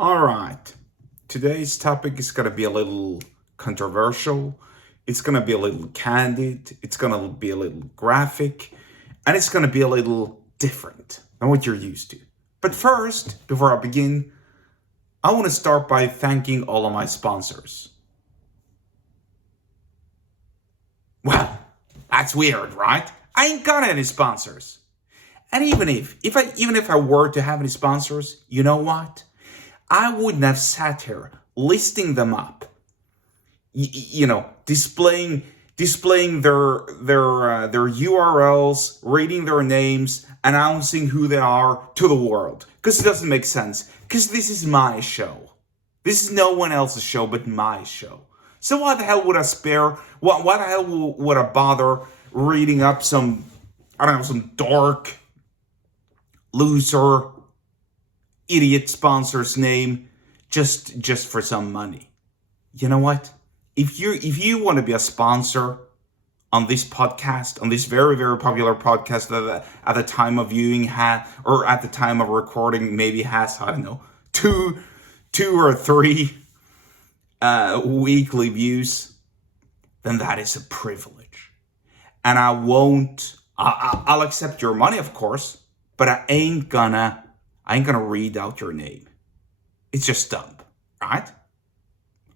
All right. Today's topic is going to be a little controversial. It's going to be a little candid. It's going to be a little graphic. And it's going to be a little different than what you're used to. But first, before I begin, I want to start by thanking all of my sponsors. Well, that's weird, right? I ain't got any sponsors. And even if I were to have any sponsors, you know what? I wouldn't have sat here listing them up, displaying their URLs, reading their names, announcing who they are to the world, because it doesn't make sense. Because this is my show. This is no one else's show but my show. So why the hell would I spare? Why the hell would I bother reading up some, I don't know, some dark loser idiot sponsor's name just for some money? You know what? If you want to be a sponsor on this podcast, on this very, very popular podcast that at the time of viewing or at the time of recording maybe has, I don't know, two or three weekly views, then that is a privilege. And I'll accept your money, of course, but I ain't gonna read out your name. It's just dumb, right?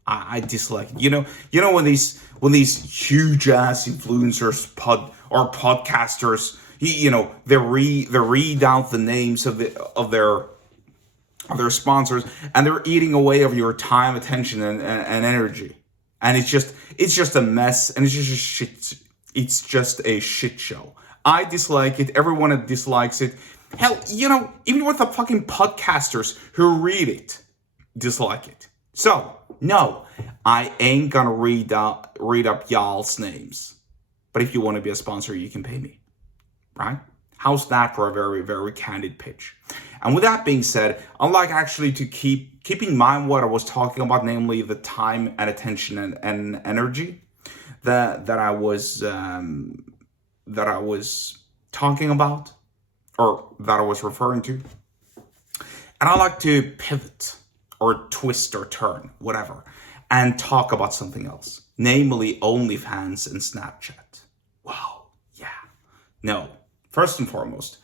I dislike it. You know when these huge ass influencers podcasters, they read out the names of their sponsors, and they're eating away of your time, attention, and energy, and it's just a mess, and it's just a shit show. I dislike it. Everyone dislikes it. Hell, even with the fucking podcasters who read it dislike it. So, no, I ain't gonna read up y'all's names. But if you want to be a sponsor, you can pay me. Right? How's that for a very, very candid pitch? And with that being said, I'd like actually to keep in mind what I was talking about, namely the time and attention and energy that I was talking about, or that I was referring to. And I like to pivot or twist or turn, whatever, and talk about something else, namely OnlyFans and Snapchat. Wow, yeah. No, first and foremost,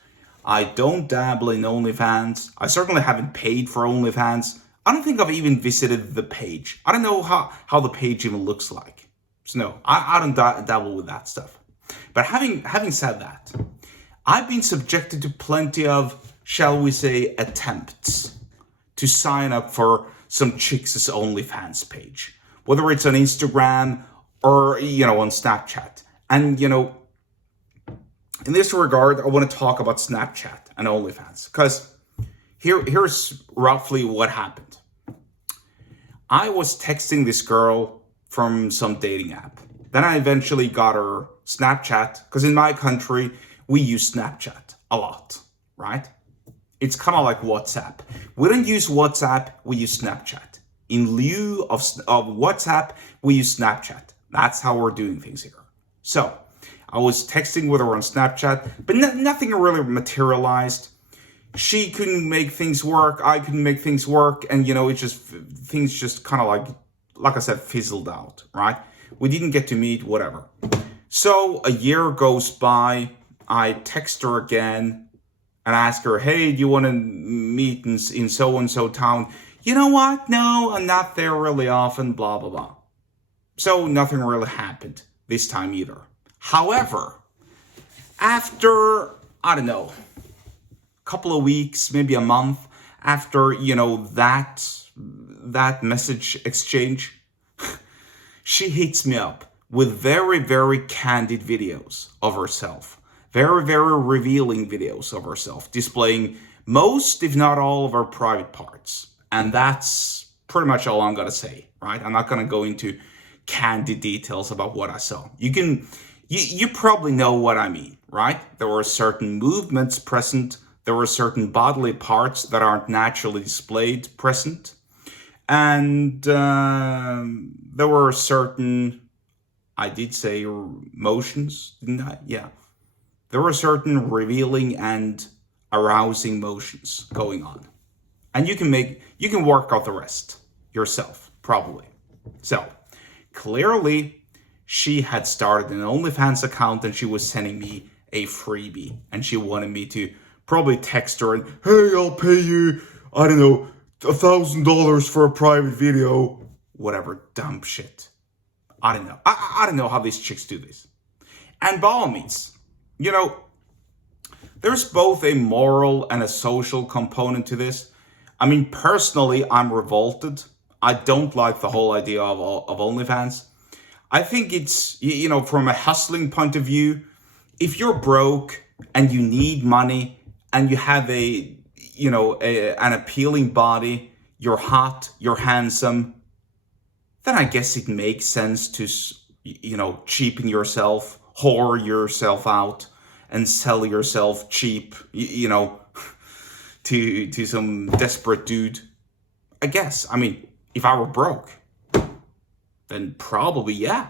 I don't dabble in OnlyFans. I certainly haven't paid for OnlyFans. I don't think I've even visited the page. I don't know how the page even looks like. So no, I don't dabble with that stuff. But having said that, I've been subjected to plenty of, shall we say, attempts to sign up for some chicks' OnlyFans page, whether it's on Instagram or, on Snapchat. And, in this regard, I want to talk about Snapchat and OnlyFans, because here's roughly what happened. I was texting this girl from some dating app. Then I eventually got her Snapchat, because in my country, we use Snapchat a lot, right? It's kind of like WhatsApp. We don't use WhatsApp, we use Snapchat. In lieu of WhatsApp, we use Snapchat. That's how we're doing things here. So, I was texting with her on Snapchat, but nothing really materialized. She couldn't make things work, I couldn't make things work, and things just kind of like I said, fizzled out, right? We didn't get to meet, whatever. So, a year goes by, I text her again, and ask her, hey, do you want to meet in so-and-so town? You know what? No, I'm not there really often, blah, blah, blah. So nothing really happened this time either. However, after, I don't know, a couple of weeks, maybe a month, after, that message exchange, she hits me up with very, very candid videos of herself. Very, very revealing videos of herself, displaying most, if not all, of her private parts. And that's pretty much all I'm gonna say, right? I'm not gonna go into candid details about what I saw. You probably know what I mean, right? There were certain movements present. There were certain bodily parts that aren't naturally displayed present. And there were certain, I did say motions, didn't I? Yeah. There were certain revealing and arousing motions going on. And you can work out the rest yourself, probably. So clearly she had started an OnlyFans account and she was sending me a freebie, and she wanted me to probably text her and, hey, I'll pay you, I don't know, $1,000 for a private video, whatever dumb shit. I don't know. I don't know how these chicks do this. And by all means, there's both a moral and a social component to this. I mean, personally, I'm revolted. I don't like the whole idea of OnlyFans. I think it's, from a hustling point of view, if you're broke and you need money and you have an appealing body, you're hot, you're handsome, then I guess it makes sense to, cheapen yourself, whore yourself out, and sell yourself cheap, to some desperate dude. I guess. I mean, if I were broke, then probably, yeah.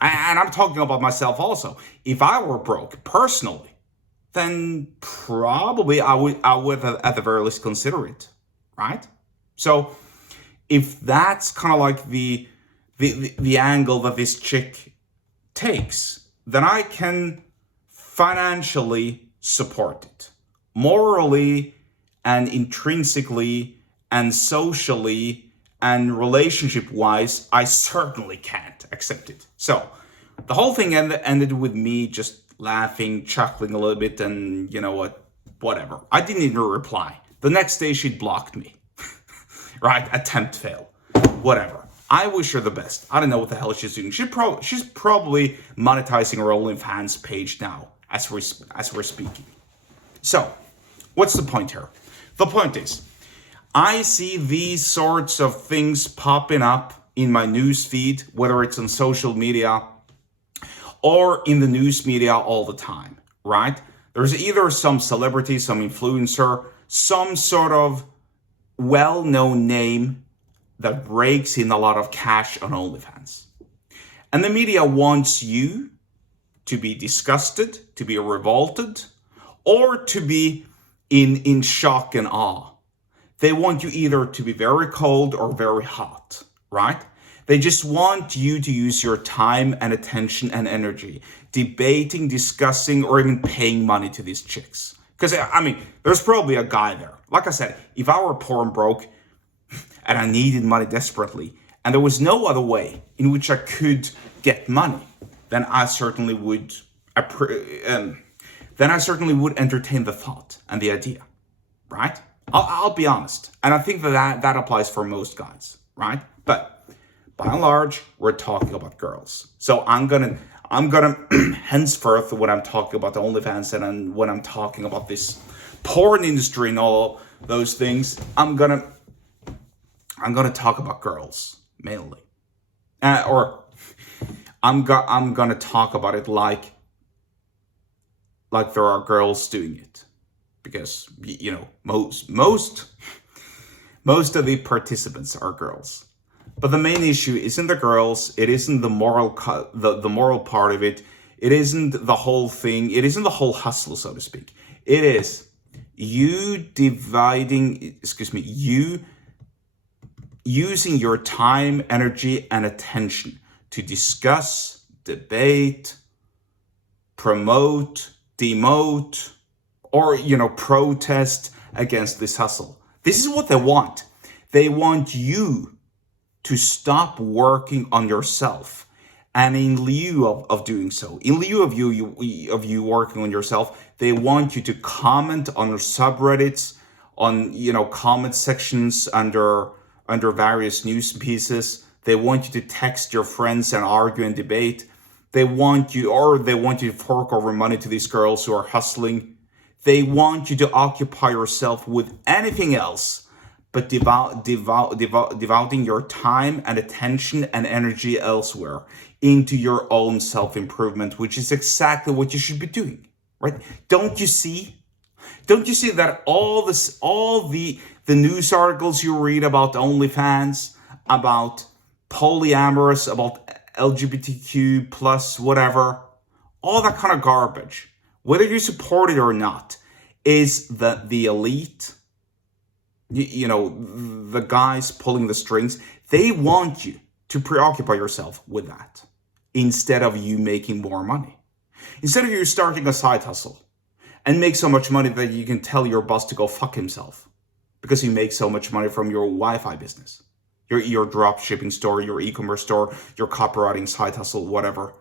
And I'm talking about myself also. If I were broke, personally, then probably I would at the very least consider it, right? So if that's kind of like the angle that this chick takes, then I can financially support it. Morally and intrinsically and socially and relationship-wise, I certainly can't accept it. So the whole thing ended with me just laughing, chuckling a little bit, and whatever. I didn't even reply. The next day she'd blocked me. Right? Attempt fail. Whatever. I wish her the best. I don't know what the hell she's doing. She's probably monetizing her OnlyFans page now as we're speaking. So, what's the point here? The point is, I see these sorts of things popping up in my news feed, whether it's on social media or in the news media all the time, right? There's either some celebrity, some influencer, some sort of well-known name that rakes in a lot of cash on OnlyFans. And the media wants you to be disgusted, to be revolted, or to be in shock and awe. They want you either to be very cold or very hot, right? They just want you to use your time and attention and energy debating, discussing, or even paying money to these chicks. Because, there's probably a guy there. Like I said, if I were poor and broke and I needed money desperately, and there was no other way in which I could get money, then I certainly would entertain the thought and the idea, right? I'll be honest. And I think that applies for most guys, right? But by and large, we're talking about girls. So I'm gonna henceforth, when I'm talking about the OnlyFans and when I'm talking about this porn industry and all those things, I'm gonna talk about girls mainly, or I'm gonna talk about it like there are girls doing it, because most of the participants are girls. But the main issue isn't the girls. It isn't the moral part of it. It isn't the whole thing. It isn't the whole hustle, so to speak. It is you using your time, energy, and attention to discuss, debate, promote, demote, or protest against this hustle. This is what they want. They want you to stop working on yourself, and in lieu of doing so, in lieu of you working on yourself, they want you to comment on subreddits, on comment sections under various news pieces. They want you to text your friends and argue and debate. They want you to fork over money to these girls who are hustling. They want you to occupy yourself with anything else but devoting your time and attention and energy elsewhere into your own self-improvement, which is exactly what you should be doing, right? Don't you see that all the news articles you read about OnlyFans, about polyamorous, about LGBTQ plus whatever, all that kind of garbage, whether you support it or not, is that the elite the guys pulling the strings, they want you to preoccupy yourself with that instead of you making more money. Instead of you starting a side hustle and make so much money that you can tell your boss to go fuck himself because you make so much money from your Wi-Fi business, your drop shipping store, your e-commerce store, your copywriting side hustle, whatever,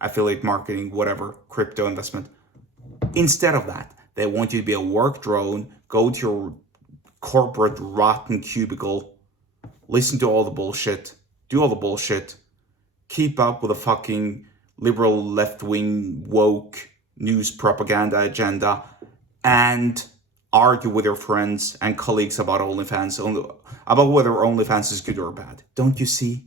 affiliate marketing, whatever, crypto investment. Instead of that, they want you to be a work drone, go to your corporate rotten cubicle, listen to all the bullshit, do all the bullshit, keep up with the fucking liberal left-wing woke news propaganda agenda, and argue with your friends and colleagues about OnlyFans, about whether OnlyFans is good or bad. Don't you see?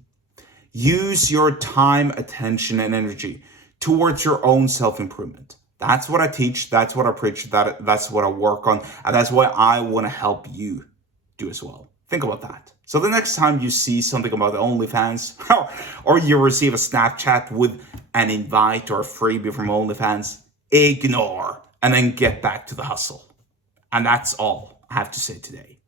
Use your time, attention, and energy towards your own self-improvement. That's what I teach, that's what I preach, that's what I work on, and that's what I want to help you do as well. Think about that. So the next time you see something about the OnlyFans, or you receive a Snapchat with an invite or a freebie from OnlyFans, ignore and then get back to the hustle. And that's all I have to say today.